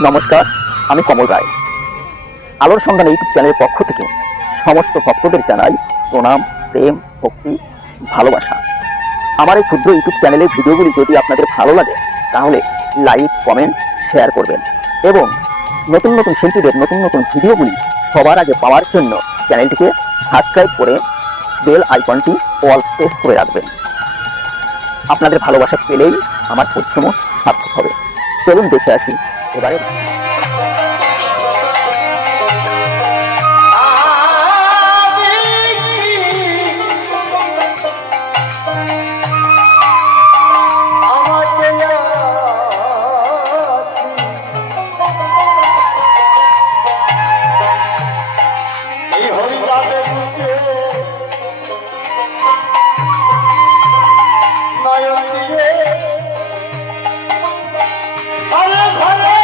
নমস্কার, আমি কমল রায়। আলোর সন্ধান ইউটিউব চ্যানেলের পক্ষ থেকে সমস্ত ভক্তদের জানাই প্রণাম, প্রেম, ভক্তি, ভালোবাসা। আমার এই ক্ষুদ্র ইউটিউব চ্যানেলের ভিডিওগুলি যদি আপনাদের ভালো লাগে তাহলে লাইক, কমেন্ট, শেয়ার করবেন এবং নতুন নতুন শিল্পীদের নতুন নতুন ভিডিওগুলি সবার আগে পাওয়ার জন্য চ্যানেলটিকে সাবস্ক্রাইব করে বেল আইকনটি অল প্রেস করে রাখবেন। আপনাদের ভালোবাসা পেলেই আমার পরিশ্রম সার্থক হবে। চলুন দেখে আসি এবারে। ঘরে ঘরে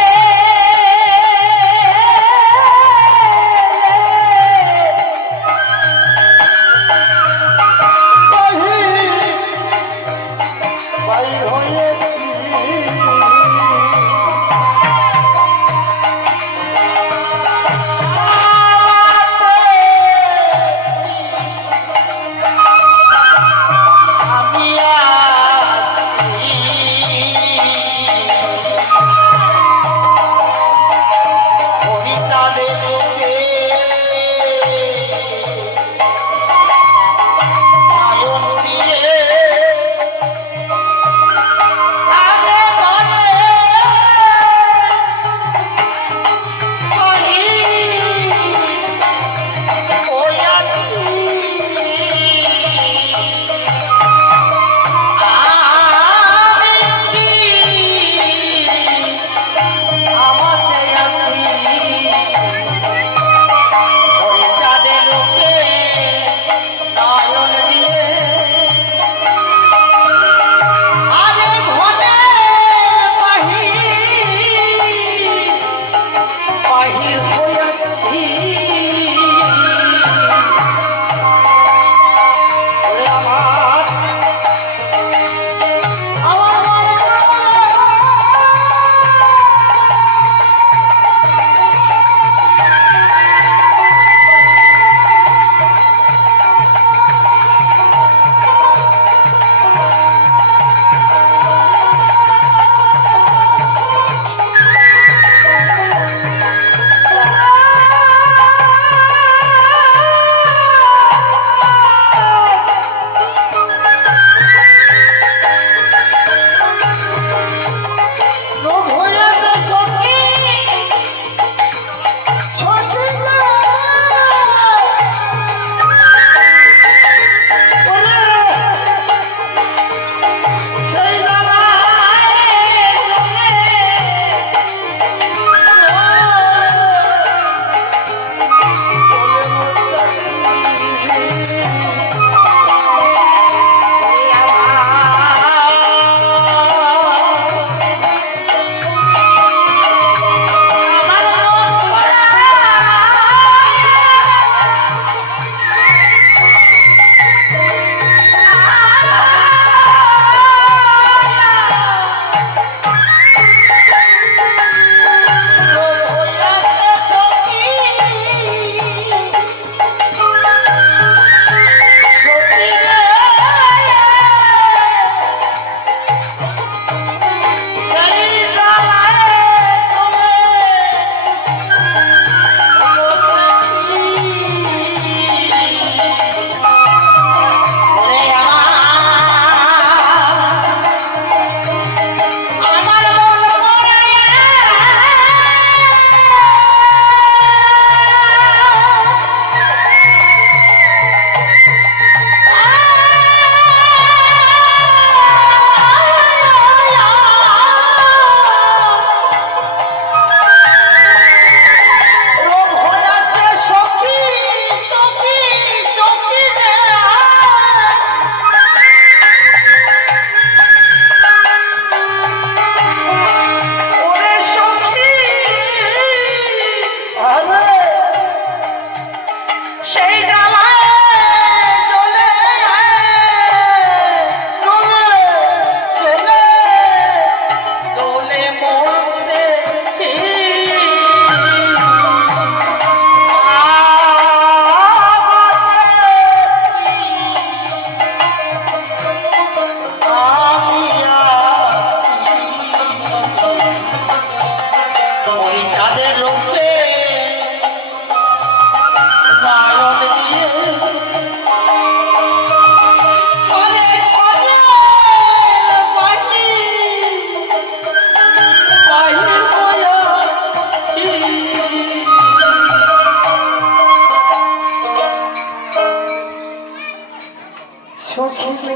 তাদের রূপে নয়ন দিয়ে অনেক পাখি বাহির হয়েছি সখী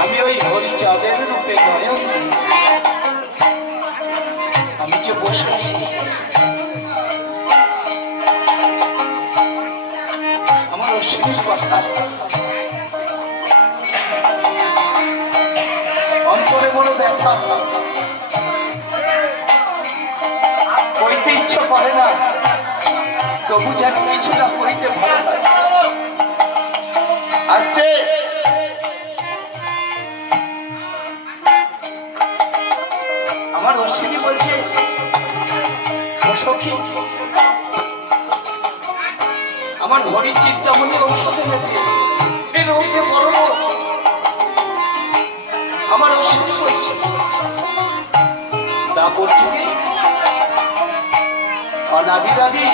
আমি ওই হরিচাঁদের রূপে নয়ন, আমি যে বসে আছি আমার অশ্বিনীর কথা অন্তরে বড় ব্যথা, কইতে ইচ্ছা করে না, তবু যেন কিছু না করিতে ভালো লাগে। আস্তে আমার অশ্বিনী বলছে, ও সখী, আমার ঘরের চিন্তামণি ঔষধে যেতে এর উঠে বড় আমার অশ্বিনী বলছে, দাপর যুগে অনাদিরাদি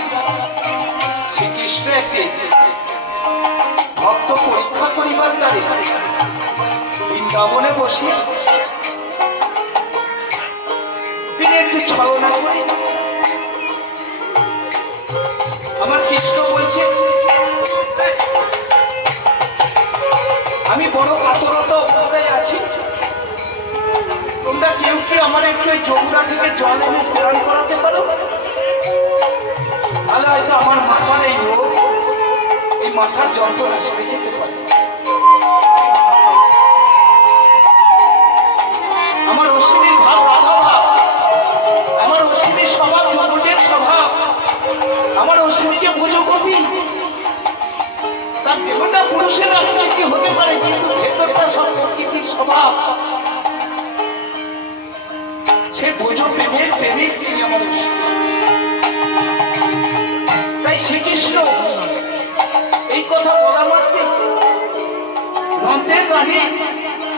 শ্রীকৃষ্ণ একটি ভক্ত পরীক্ষা করিবার দ্বারে বৃন্দাবনে বসে তিনি একটু ছলনা করে আমার কৃষ্ণ বলছে, আমি বড় কাতরত অবস্থায় আছি, তোমরা কেউ কি আমার একটু ওই যমুনা থেকে জল এনে স্নান করাতে পারো? তাহলে হয়তো আমার মাথার এই রোগ, এই মাথার যন্ত্রণা সেরে যেতে পারে। আমার অশ্বিনীর ভাব রাধা ভাব, আমার অশ্বিনীর স্বভাব যমুজের স্বভাব, আমার অশ্বিনীকে পুজো কবি, তার দেহটা পুরুষের আকৃতি হতে পারে কিন্তু ভেতরটা সব প্রকৃতির স্বভাব। সে বোঝো প্রেমের প্রেমিক যিনি আমার অশ্বিনী। তাই শ্রীকৃষ্ণ এই কথা বলা মাত্রে নন্দের রানী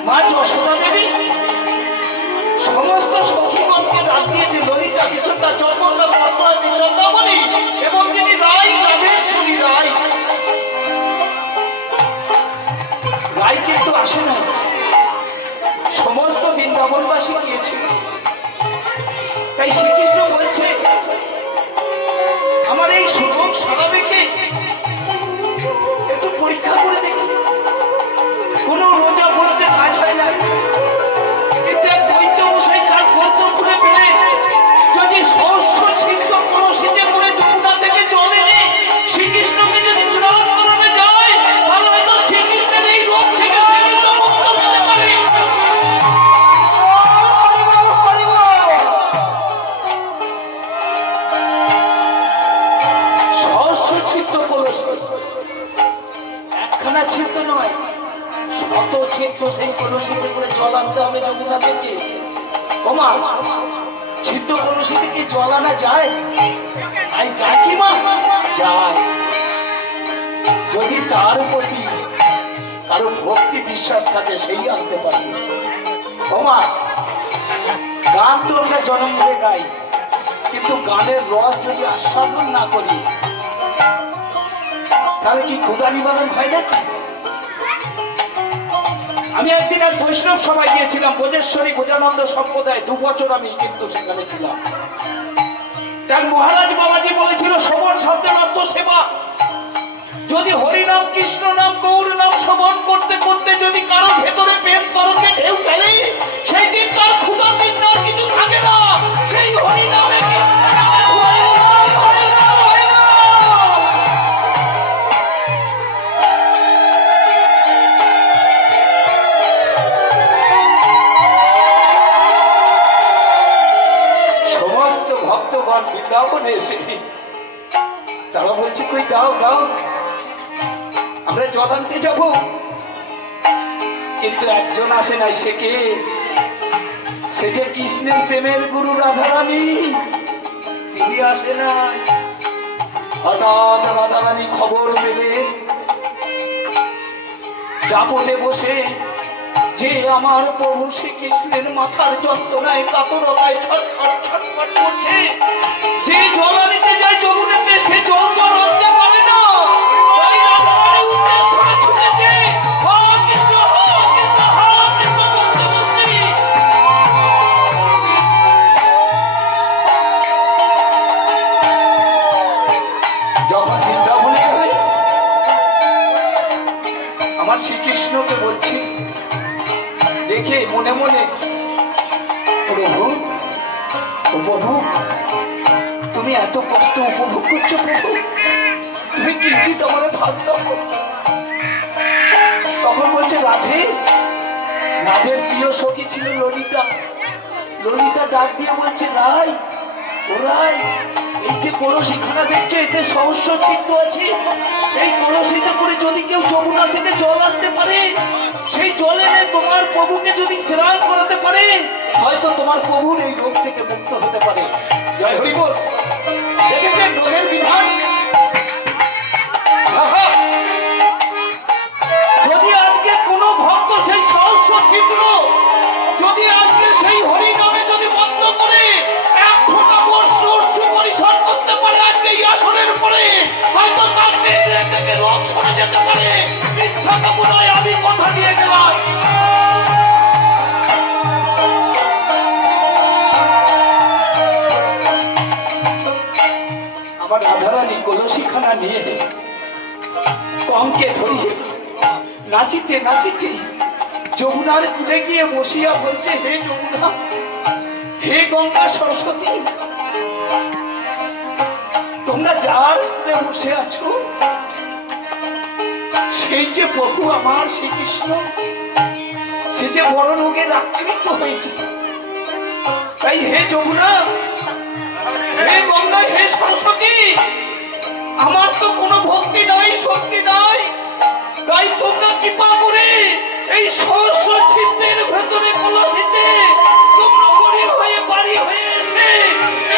মা যশোদা দেবী সমস্ত সখীগণকে ডাক দিয়েছে, ললিতা, বিশোদা, চন্দ্রমা, পদ্মাবতী, চন্দ্রামণি এবং যিনি রায়, রাধেশ্বরী রায়। রায় কিন্তু আসে না, সমস্ত বৃন্দাবনবাসী গিয়েছিল। তাই শ্রীকৃষ্ণ বলছে, আমার এই সুযোগ সারাবেকে একটু পরীক্ষা করে দেখি। কোন রোজা বলতে কাজ হয় না, কিন্তু এক দৈত্য মশাই তার গোত্র খুলে ফেলে যদি সহস্র ছিদ্র কলসিতে করে যমুনা থেকে জল এনে শ্রীকৃষ্ণকে যদি স্নান করানো যায়, তাহলে হয়তো শ্রীকৃষ্ণের এই রোগ থেকে শ্রীকৃষ্ণ মুক্ত পেতে পারে। সহস্র ছিদ্র কলসি, একখানা ছিদ্র নয়, শত ছিদ্র সেই কলসিতে করে জল আনতে হবে যমুনা থেকে। ওমা, ছিদ্র কলসি থেকে জল আনা যায়? তাই যায় কি মা? যায়। যদি তার প্রতি কারো ভক্তি বিশ্বাস থাকে সেই আনতে পারবে। ওমা, গান তো আমরা জনম ধরে গাই, কিন্তু গানের রস যদি আস্বাদন না করি তাহলে কি ক্ষুধা নিবারণ হয় নাকি? আমি একদিন এক বৈষ্ণব সভায় গিয়েছিলাম, বোজেশ্বরী গজানন্দ সম্প্রদায়, 2 বছর আমি কিন্তু সেখানে ছিলাম। তার মহারাজ বাবাজি বলেছিল, শ্রবণ শব্দের অর্থ সেবা। যদি হরিনাম, কৃষ্ণ নাম, গৌর নাম শ্রবণ করতে করতে যদি কারো ভেতরে পেট তরকে ঢেউ ফেলে, সেই দিন তার ক্ষুধা তৃষ্ণা আর কিছু থাকে না। সেই হরিনামে বৃন্দাবনে এসে তারা বলছে, কই দাও দাও, আমরা জল আনতে যাব। কিন্তু একজন আসে নাই, সে কে? সে যে কৃষ্ণের প্রেমের গুরু রাধারানী, তিনি আসে নাই। হঠাৎ রাধারানী খবর পেলে জাপটে বসে যে আমার প্রভু শ্রীকৃষ্ণের মাথার যন্ত্রণায় কাতরতায় ছটফট ছটফট করছে, যে জল আনিতে যায় যমুনাতে, সে জল তো আনতে পারে না। তাই রাধারানী উদ্দেশ্যে ছুটেছে, হা কৃষ্ণ, হা কৃষ্ণ, হা কৃষ্ণ বলতে বলতে যখন বৃন্দাবনে গেলে আমার শ্রীকৃষ্ণকে বলছি, দেখে মনে মনে, প্রভু উপভোগ, তুমি এত কষ্ট উপভোগ করছো প্রভু, তুমি কিঞ্চিত আমার ভাগ দাও। তখন বলছে রাধে, রাধের প্রিয় সখী ছিল ললিতা। ললিতা ডাক দিয়ে বলছে রাই, ও রাই, এই যে কলসিখানা দেখছো এতে সহস্র ছিদ্র আছে, এই কলসিতে করে যদি কেউ যমুনা থেকে জল আনতে পারে, সেই জল এনে তোমার প্রভুকে যদি স্নান করাতে পারে, হয়তো তোমার প্রভুর এই রোগ থেকে মুক্ত হতে পারে। জয় হরি বল। দেখেছেন রোগের বিধান। আহা! যদি আজকে কোনো ভক্ত সেই সহস্র ছিদ্র যদি আজকে সেই হরি নামে যদি বন্ধ করে এক ফোঁটা বর্ষ পরিশোধ করতে পারে আজকে এই আসনের পরে, হয়তো তার দেহে থেকে রোগ সরে যেতে পারে। মিথ্যা কাবু নয়, আমি কথা দিয়ে গেলাম। আমার রাধারানী কলসিখানা নিয়ে কমকে ধরিয়ে নাচিতে নাচিতে যমুনার কুলে গিয়ে বসিয়া বলছে, হে যমুনা, হে গঙ্গা সরস্বতী, তোমরা যার কুলে বসে আছো সেই যে প্রভু আমার শ্রীকৃষ্ণ, সে যে বড় রোগে আক্রান্ত হয়েছে। তাই হে যমুনা, হে গঙ্গা, হে সরস্বতী, আমার তো কোনো ভক্তি নাই, শক্তি নাই, তাই তোমরা কৃপা করে এই সহস্র ছিদ্রের ভেতরে কলসিতে তোমরা বাড়ি হয়ে এসে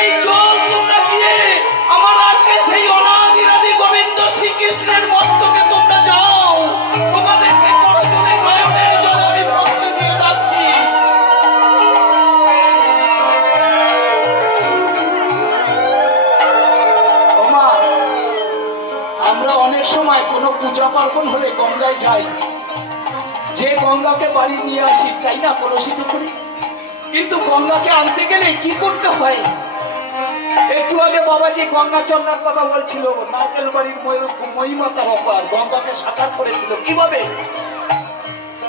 এই জল তোমরা দিয়ে আমার আজকে সেই অনাদিরাদি গোবিন্দ শ্রীকৃষ্ণের মস্তকে তোমরা যাও। তোমাদেরকে করজনে নয়নের জল আমি ভক্তি দিয়ে ডাকছি। ওমা, আমরা অনেক সময় কোনো পূজা পার্বণ হলে গঙ্গায় যাই, যে গঙ্গাকে বাড়ি নিয়ে আসি, তাই না, কলসিতে করে। কিন্তু গঙ্গাকে আনতে গেলে কি করতে হয়? একটু আগে বাবাজি গঙ্গা চন্নার কথা বলছিল, নারকেল বাড়ির মহিমা তার অপার, গঙ্গাকে সাকার করেছিল কিভাবে?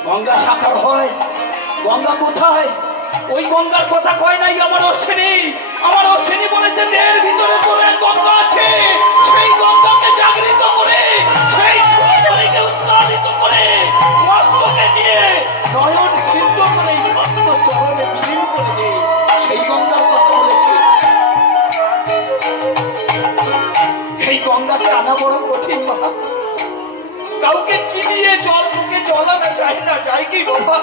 গঙ্গা সাকার হয়, গঙ্গা কোথায়? ওই গঙ্গার কথা কয় নাই আমার অশ্বিনী। আমার অশ্বিনী বলেছে দেহের ভিতরে তোর এক গঙ্গা আছে, সেই গঙ্গাকে জাগরিত করে, সেই সুন্দরীকে উৎসাহিত করে, মস্তকে দিয়ে নয়ন সিদ্ধ করে মস্ত চরণে বিলীন করে দে, সেই গঙ্গার কথা বলেছে। এই গঙ্গাকে আনা বড় কঠিন মা। কাউকে কিনিয়ে জল মুখে জল আনা যায় না, যায় কি বাবা?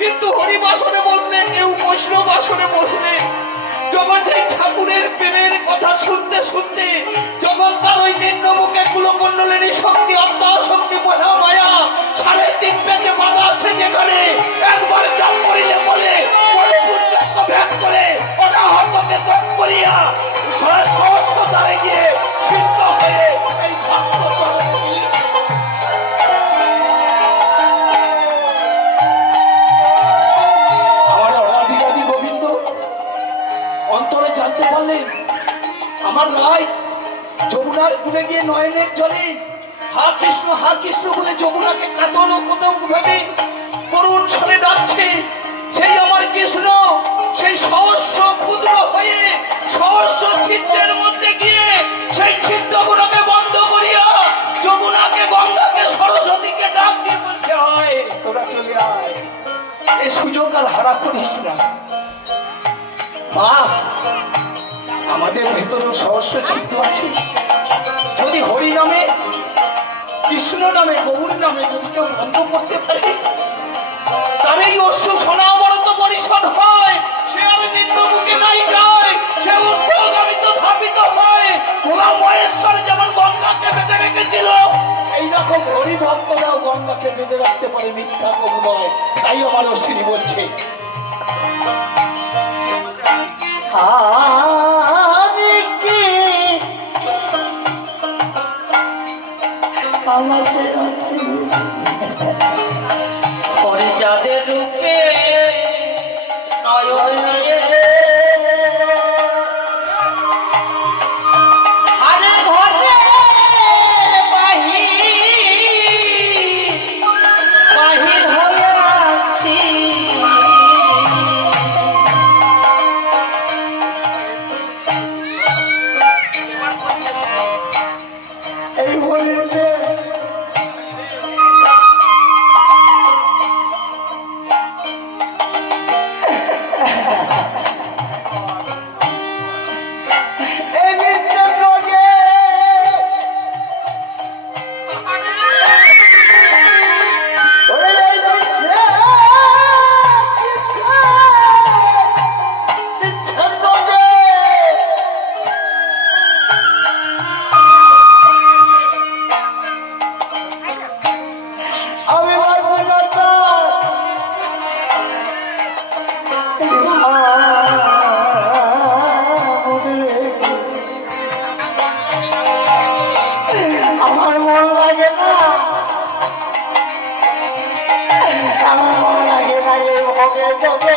কিন্তু হরিবাসনে বললে, কেউ বৈষ্ণব বাসনে বসলে, যখন সেই ঠাকুরের প্রেমের কথা শুনতে শুনতে যখন তার ওই নিম্ন মুখে কুলকুণ্ডলিনী শক্তি, আত্মা শক্তি, মায়া 3.5 পেজে বাধা আছে, যেখানে একবার চাপ করিলে বলে চক্র ভেদ করে অনাহতকে ত্যাগ করিয়া সহস্র দ্বারে গিয়ে সিদ্ধ হয়ে এই ভক্ত চরণে অন্তরে জানতে পারলেন আমার রায় যমুনার কুলে গিয়ে নয়নের জলে হা কৃষ্ণ বলে যমুনাকে কাতর ও কোথাও ভাবে করুণ স্বরে ডাকছে। সেই আমার কৃষ্ণ সেই সহস্র ক্ষুদ্র হয়ে সহস্র ছিদ্রের মধ্যে গিয়ে সেই ছিদ্রগুলোকে বন্ধ করিয়া যমুনাকে, গঙ্গাকে, সরস্বতীকে ডাক দিয়ে বলছে, আয় তোরা চলে আয়, এই সুযোগ আর হারা করিস না। মা, আমাদের ভেতরেও সহস্র ছিদ্র আছে, যদি হরি নামে, কৃষ্ণ নামে, গৌর নামে যদি কেউ বন্ধ করতে পারে, তার এই অশ্রু সনাবরত পরিষদ হয়, সে আমি নিত্যমুখে নাই যায়, সে ঊর্ধ্বগামিত ধাবিত হয়। ভোলা মহেশ্বর যেমন গঙ্গাকে বেঁধে রেখেছিল, এইরকম হরি ভক্তরাও গঙ্গাকে বেঁধে রাখতে পারে, মিথ্যা কবু নয়। তাই আমার অশ্বিনী বলছে, আমি কি আমাদের হরিচাঁদের রূপে নয়নে আরে ঘরে বাহির হয়ে আছি জগে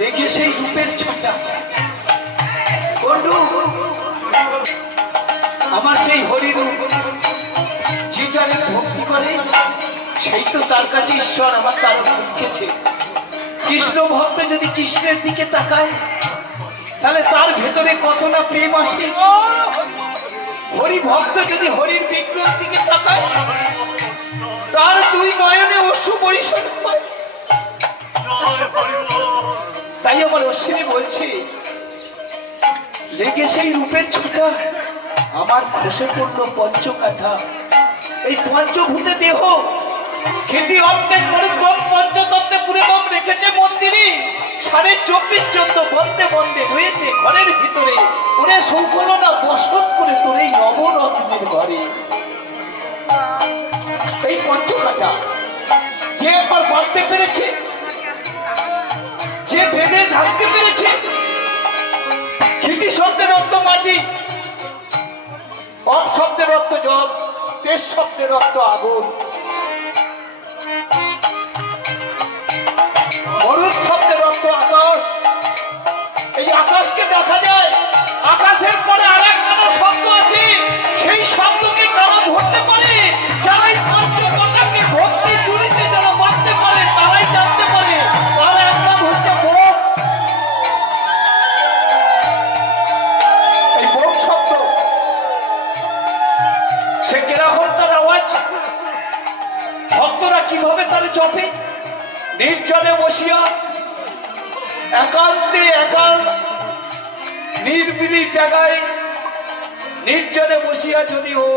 লেগে সেই রূপের ছটা বন্ধু আমার সেই হরিরূপ যে যারে ভক্তি করে সেই তো তার কাছে ঈশ্বর আমার তার রেখেছে। কৃষ্ণ ভক্ত যদি কৃষ্ণের দিকে তাকায় তাহলে তার ভেতরে কত না প্রেম আসে। হরি ভক্ত যদি হরির বিগ্রহের দিকে তাকায় তার দুই নয়নে অশ্রু পরিশোধ হয়। তাই আমার অশ্বিনী বলছে লেগে সেই রূপের ছুটা আমার খসে পড়ল পঞ্চকাঠা। এই পঞ্চভূতে দেহ খেতি অর্ধেক পঞ্চতত্ত্বে পুরে কম রেখেছে মন্দিরে 24.5 বন্ধে বন্ধে রয়েছে ঘরের ভিতরে ওরে সৌফলনা বসত করে তোর এই নবরত্নের ঘরে। এই পঞ্চকাঠা যে একবার বাঁধতে পেরেছে, যে বেঁধে থাকতে পেরেছে, খিটি শব্দের অর্থ মাটি, অপ শব্দের অর্থ জল, তেজ শব্দের অর্থ আগুন, মরুদ শব্দের অর্থ আকাশ। এই আকাশকে দেখা যায়, আকাশের পরে আর একটা শব্দ আছে, সেই শব্দকে কারা ধরতে পারে? যারা এই পঞ্চকথাকে ভক্তি চুরিতে যারা বাঁধতে পারে তারাই জানতে পারে। তার এক নাম হচ্ছে বোম। এই বোম শব্দ সে কিরকম তার আওয়াজ, ভক্তরা কিভাবে তার জপে নির্জনে বসিয়া একান্তে নির্বিলি জায়গায় নির্জনে বসিয়া যদি ও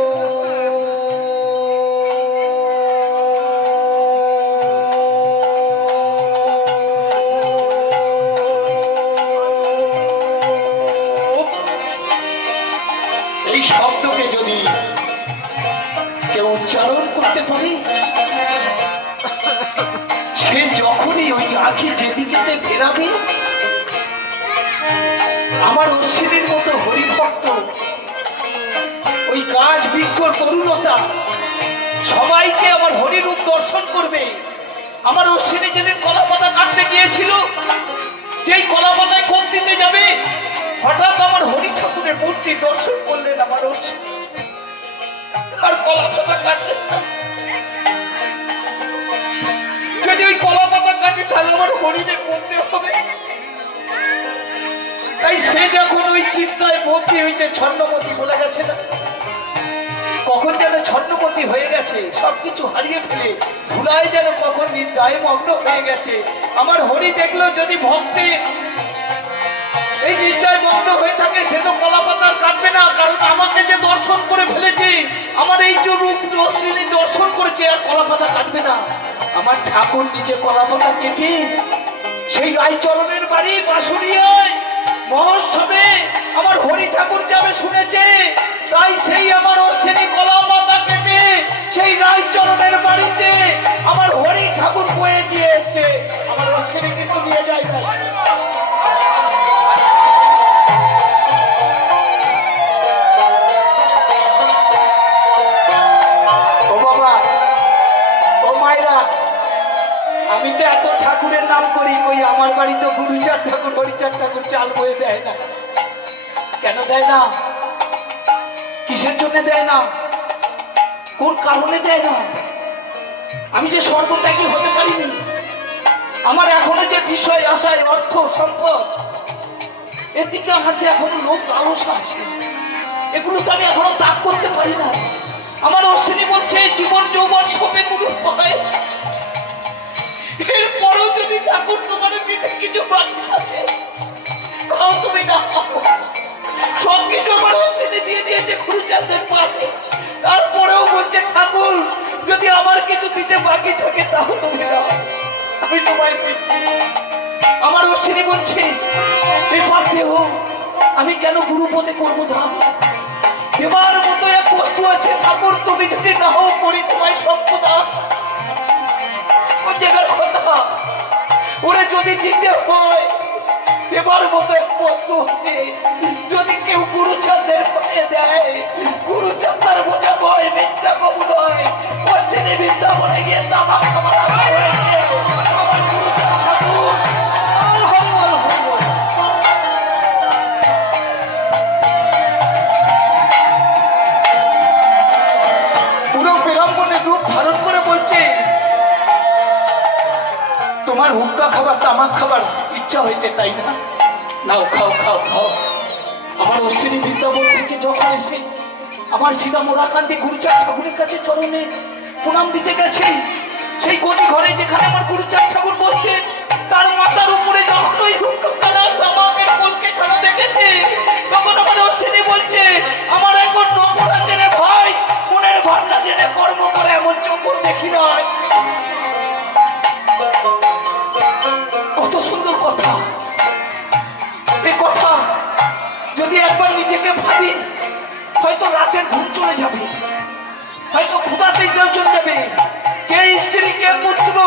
যখনই ওই আঁখি যেদিকেতে ফেরাবে, আমার অশ্বিনীর মতো হরিভক্ত, ওই গাছ বৃক্ষ তরুণতা সবাইকে আমার হরিরূপ দর্শন করবে। আমার অশ্বিনী যেদিন কলা পাতা কাটতে গিয়েছিল, যেই কলা পাতায় কোপ দিতে যাবে, হঠাৎ আমার হরি ঠাকুরের মূর্তি দর্শন করলেন আমার অশ্বিনী, আর কলা পাতা কাটলেন না। যদি ওই কলা পাতা কাটে তাহলে আমার হরিণে করতে হবে। তাই সে যখন ওই চিন্তায় ভর্তি হয়েছে, ছন্নমতি বলে গেছে না, কখন যেন ছন্নমতি হয়ে গেছে, সবকিছু হারিয়ে ফেলে ধুলায় যেন কখন নিন্দায় মগ্ন হয়ে গেছে। আমার হরি দেখলো যদি ভক্তে এই নিন্দায় মগ্ন হয়ে থাকে, সে তো কলা পাতার কাটবে না, কারণ আমাকে যে দর্শন করে ফেলেছে, আমার এই যে রূপ অশ্বিনী দর্শন করেছে, আর কলা পাতা কাটবে না। আমার ঠাকুর নিজে কলা পাতা কেটে সেই রায়চরণের বাড়ি বাঁশুড়িয়ায় মহোৎসবে আমার হরি ঠাকুর যাবে শুনেছে, তাই সেই আমার অশ্বিনী কলা পাতা কেটে সেই রায়চরণের বাড়িতে আমার হরি ঠাকুর বয়ে দিয়ে এসছে। আমার অশ্বিনী কিন্তু নিয়ে যায় না। ও বাবা, ও মায়েরা, আমি তো এত ঠাকুরের নাম করি, কই আমার বাড়িতে গুরুচাঁদ ঠাকুর হরিচাঁদ ঠাকুর চাল বয়ে দেয় না। কেন দেয় না? কিসের জন্য দেয় না? কোন কারণে দেয় না? আমি যে সর্বত্যাগী হতে পারিনি, আমার এখনো যে বিষয় আশায় অর্থ সম্পদ, এদিকে আমার যে এখনো লোক লালসা আছে, এগুলো তো আমি এখনো ত্যাগ করতে পারি না। আমার অশ্বিনী বলছে জীবন যৌবন সবে গুরু হয়, এরপরেও যদি ঠাকুর তোমার দিতে কিছু বাকি থাকে, তাও তুমি না পাবো। সবকিছু আমার অশ্বিনী দিয়ে দিয়েছে গুরুচাঁদের পাবে, তারপরেও বলছে ঠাকুর যদি আমার কিছু দিতে বাকি থাকে তাও তুমি না, আমি তোমায় দিচ্ছি। আমার অশ্বিনী বলছে এই পারতে হোক, আমি কেন গুরুপদে করবো ধাম? দেবার মতো এক বস্তু আছে ঠাকুর, তুমি যদি না হও করি তোমায় সম্পদা। ওরে যদি দিতে হয়, এবার মতো এক বস্তু হচ্ছে, যদি কেউ গুরুচাঁদের পায়ে দেয়, গুরুচাঁদ তার বোঝা বয়, মিথ্যা কবুল হয়। অশ্বিনী বিদ্যা বলে গিয়ে তামাক খাবার আশা হয়েছে আমার গুরুচাঁদ ঠাকুর। পুরো বিড়ম্বনের রূপ ধারণ করে বলছে তোমার হুক্কা খাবার তামাক খাবার ইচ্ছা হয়েছে তাই না? নাও খাও খাও খাও। আমার অশ্বিনী বিদ্যাবন থেকে যখন এসে আমার সীতা মোরাকান্তি গুরুচাঁদ ঠাকুরের কাছে চরণে প্রণাম দিতে গেছে, সেই গদি ঘরে যেখানে আমার গুরুচাঁদ ঠাকুর বসছেন, তার মাথার উপরে যখন ওই হুক্কা খানা তামাকের কলকে খানা দেখেছে, তখন আমার অশ্বিনী বলছে আমার এখন নকল আছে রে ভাই, মনের ভাবনা জেনে কর্ম করে এমন চকর দেখি নয়। কত সুন্দর কথা! এই কথা যদি একবার নিজেকে ভাবি, হয়তো রাতের ঘুম চলে যাবে, হয়তো ক্ষুধাতে চলে যাবে, কে স্ত্রী, কে পুত্র,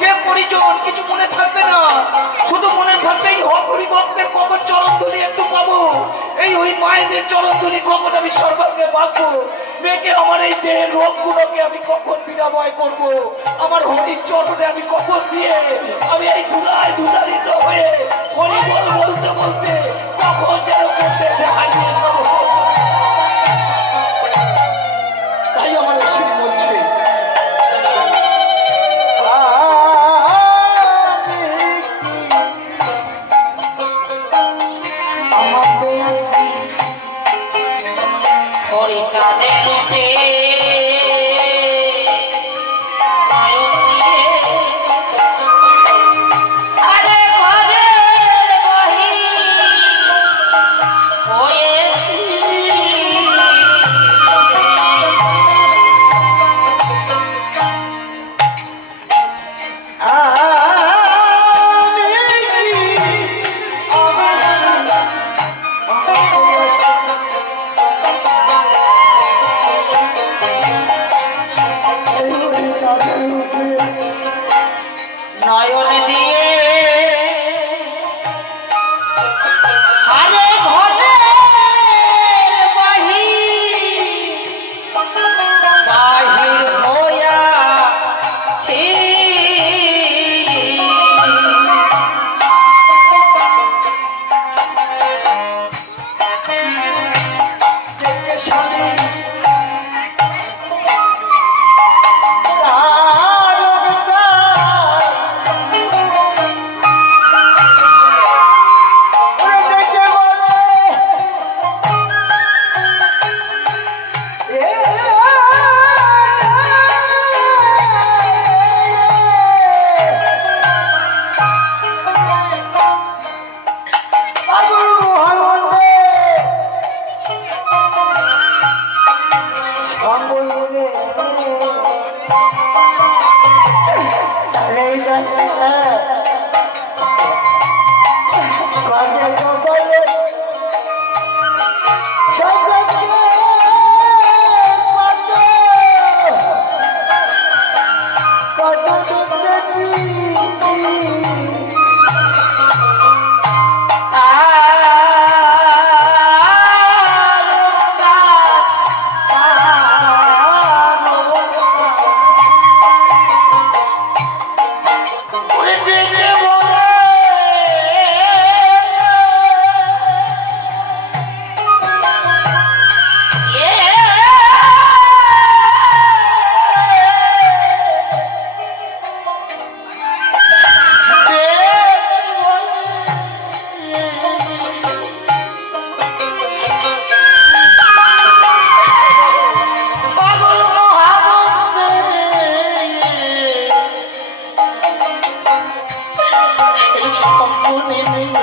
কে পরিজন, কিছু মনে থাকবে না। শুধু মনে থাকবেই হরিভক্তের কখন চরণ ধুলি একটু পাবো, এই ওই মায়েদের চরণ ধুলি কখন আমি সর্বাঙ্গে বাঁধবো, মেয়েকে আমার এই দেহের রোগগুলোকে আমি কখন বিনাময় করবো, আমার হরির চরণে আমি কখন দিয়ে আমি এই ধুলায় ধুলারিত হয়ে হরি বল বলতে বলতে কখন যেন করতে সে হারিয়ে যাবো। তাই আমার অশ্বিনী বলছে হরিচাঁদের রূপে আরে ঘরে নয়ন দিয়ে আরে ঘরে বাহির হইয়া ছি এই স্বপ্ন নেমে